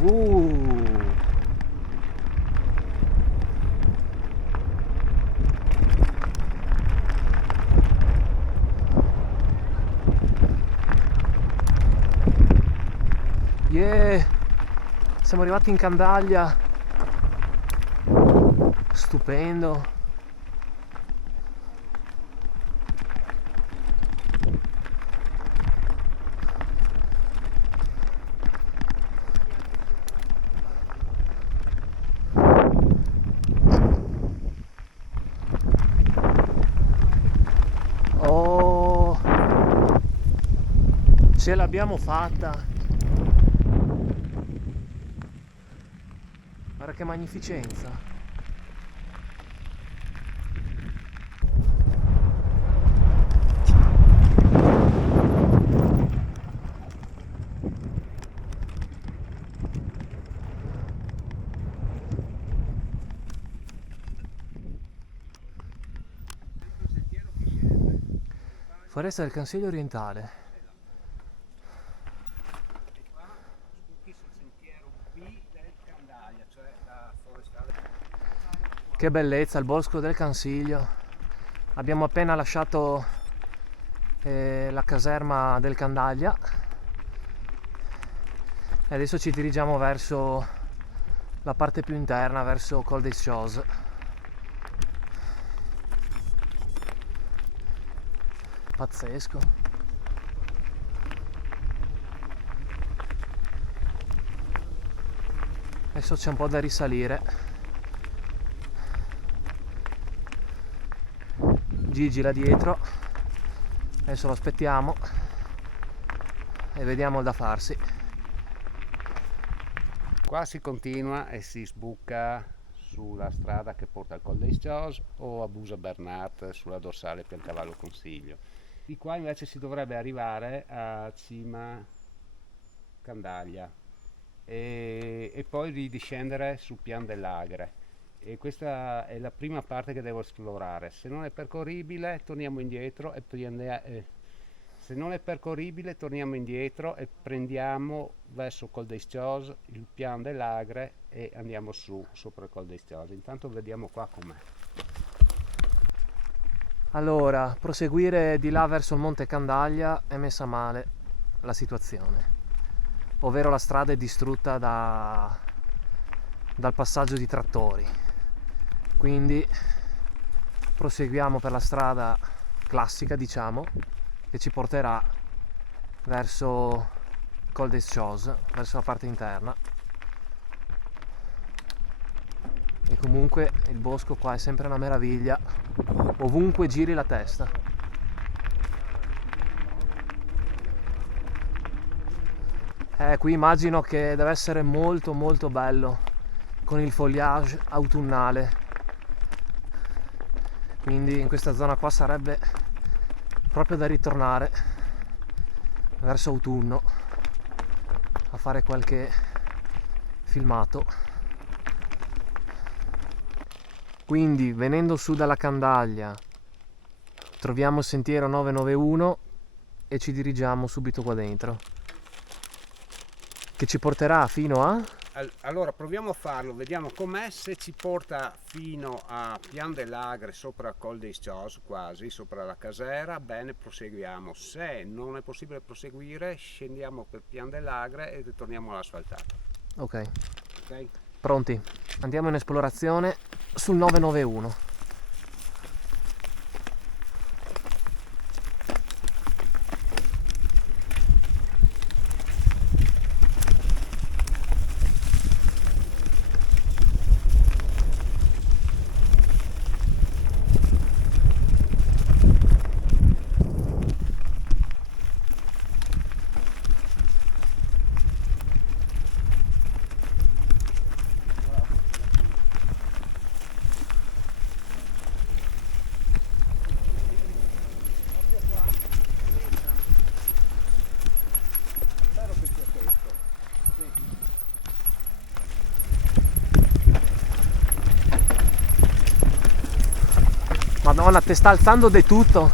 Uh. Yeah, siamo arrivati in Candaglia, stupendo. Oh, ce l'abbiamo fatta. Guarda che magnificenza. Foresta del Consiglio orientale. Che bellezza, il bosco del Consiglio. Abbiamo appena lasciato la caserma del Candaglia e adesso ci dirigiamo verso la parte più interna, verso Col des Choses. Pazzesco. Adesso c'è un po' da risalire. Gigi là dietro, adesso lo aspettiamo e vediamo il da farsi. Qua si continua e si sbuca sulla strada che porta al Col des Choses o a Busa Bernat sulla dorsale Piancavallo Consiglio. Di qua invece si dovrebbe arrivare a Cima Candaglia e poi ridiscendere sul Pian dell'Agre. E questa è la prima parte che devo esplorare. Se non è percorribile torniamo indietro e prendiamo verso Col des Choses il Pian dell'Agre e andiamo su sopra il Col des Choses. Intanto vediamo qua com'è. Allora, proseguire di là verso il Monte Candaglia è messa male la situazione, ovvero la strada è distrutta dal passaggio di trattori. Quindi proseguiamo per la strada classica, diciamo, che ci porterà verso Col des Choses, verso la parte interna. E comunque il bosco qua è sempre una meraviglia, ovunque giri la testa. Qui immagino che deve essere molto molto bello con il foliage autunnale. Quindi in questa zona qua sarebbe proprio da ritornare verso autunno a fare qualche filmato. Quindi venendo su dalla Candaglia troviamo il sentiero 991 e ci dirigiamo subito qua dentro, che ci porterà fino a... Allora proviamo a farlo, vediamo com'è. Se ci porta fino a Pian dell'Agre sopra Col des Choses, quasi sopra la casera, bene, proseguiamo. Se non è possibile proseguire scendiamo per Pian dell'Agre e ritorniamo all'asfaltato. Ok, Ok? pronti, andiamo in esplorazione sul 991. Madonna, te sta alzando di tutto.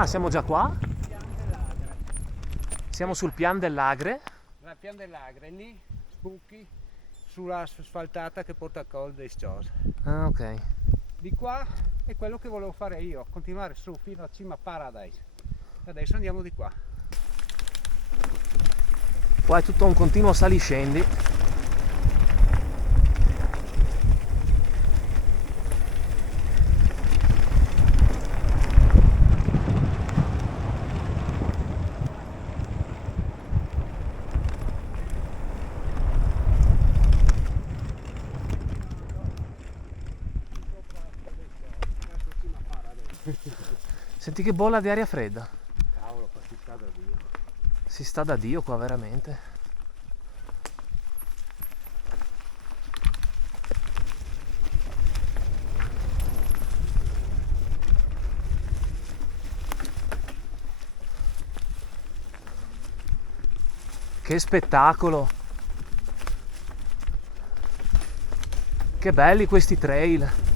Ah, siamo già qua? Pian dell'Agre. Siamo sul Pian dell'Agre. La Pian dell'Agre, lì sbuchi sulla asfaltata che porta al Col dei Scios. Ah, ok. Di qua è quello che volevo fare io, continuare su fino a cima Paradise. Adesso andiamo di qua. Qua è tutto un continuo saliscendi. Senti che bolla di aria fredda. Cavolo, qua si sta da Dio. Si sta da Dio qua veramente. Che spettacolo! Che belli questi trail!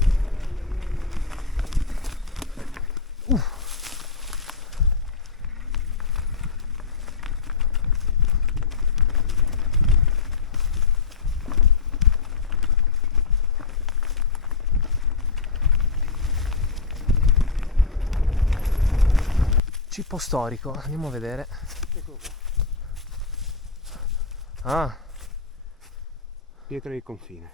Cippo storico, andiamo a vedere. Ecco qua. Ah, Pietra di confine.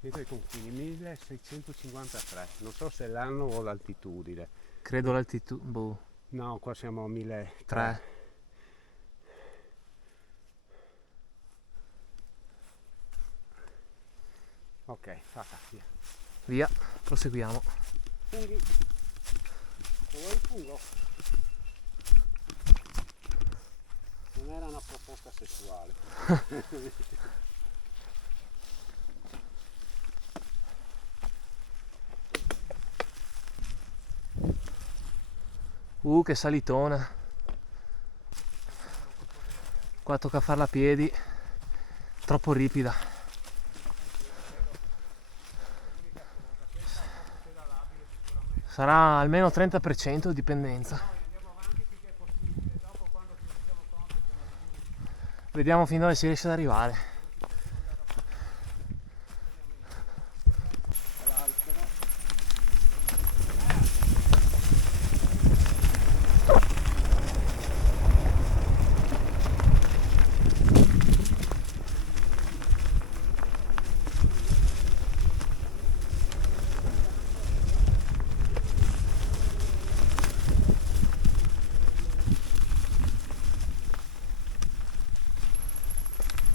Pietra di confine 1653. Non so se è l'anno o l'altitudine. credo l'altitudine. Boh, No, qua siamo a 1300. 3. Ok, fatta, via. Via, proseguiamo. Funghi. Vuoi il fungo? Non era una proposta sessuale. Che salitona. Qua tocca farla a piedi. Troppo ripida. Sarà almeno 30% di dipendenza. Vediamo fin dove si riesce ad arrivare.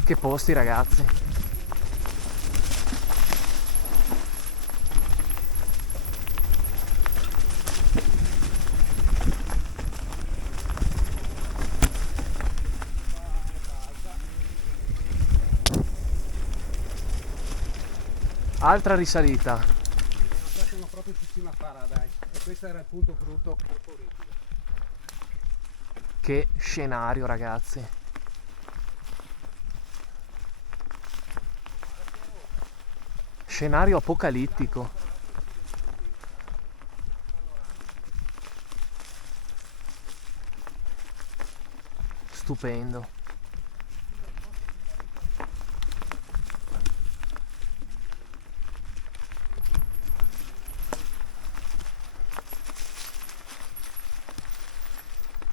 Che posti, ragazzi. Altra risalita. Qua siamo proprio su cima a Paradise e questo era il punto brutto. Che scenario, ragazzi. Scenario apocalittico. Stupendo.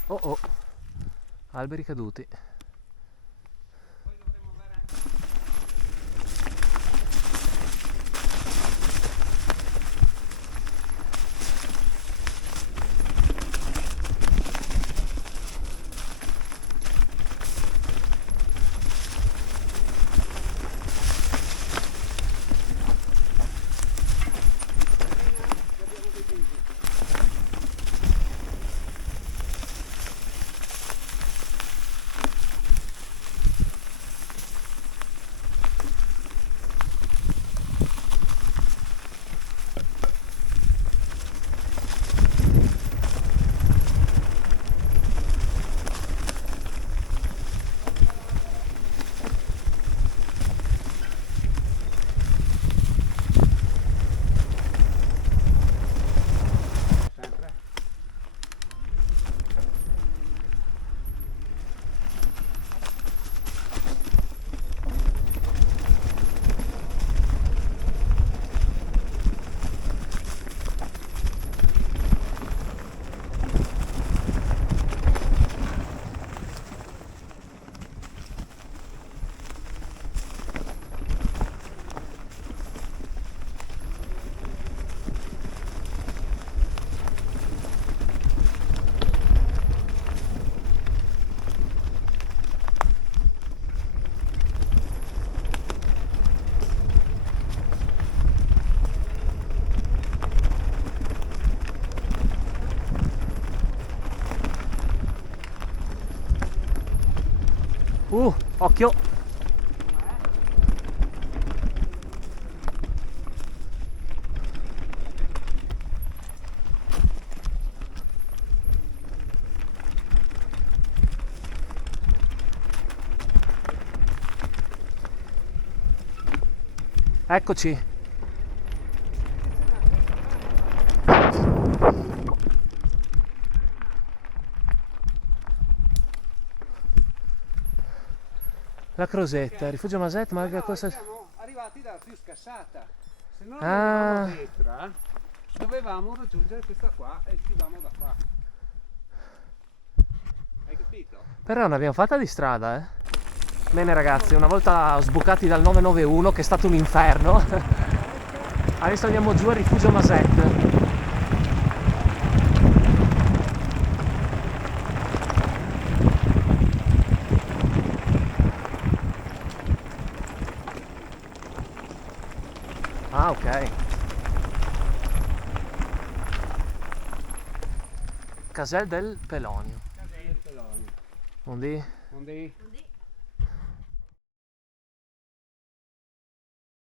Oh oh, alberi caduti. Occhio! Eccoci. La Crosetta, Rifugio Maset, Marga Costa. Siamo arrivati dalla più scassata. Se non Ah. andavamo a destra, dovevamo raggiungere questa qua e uscivamo da qua. Hai capito? Però ne abbiamo fatta di strada, eh. Bene ragazzi, una volta sbucati dal 991, che è stato un inferno, adesso andiamo giù al Rifugio Maset. Ah, ok. Casel del Pelonio. Casale del Pelonio. Quindi Quindi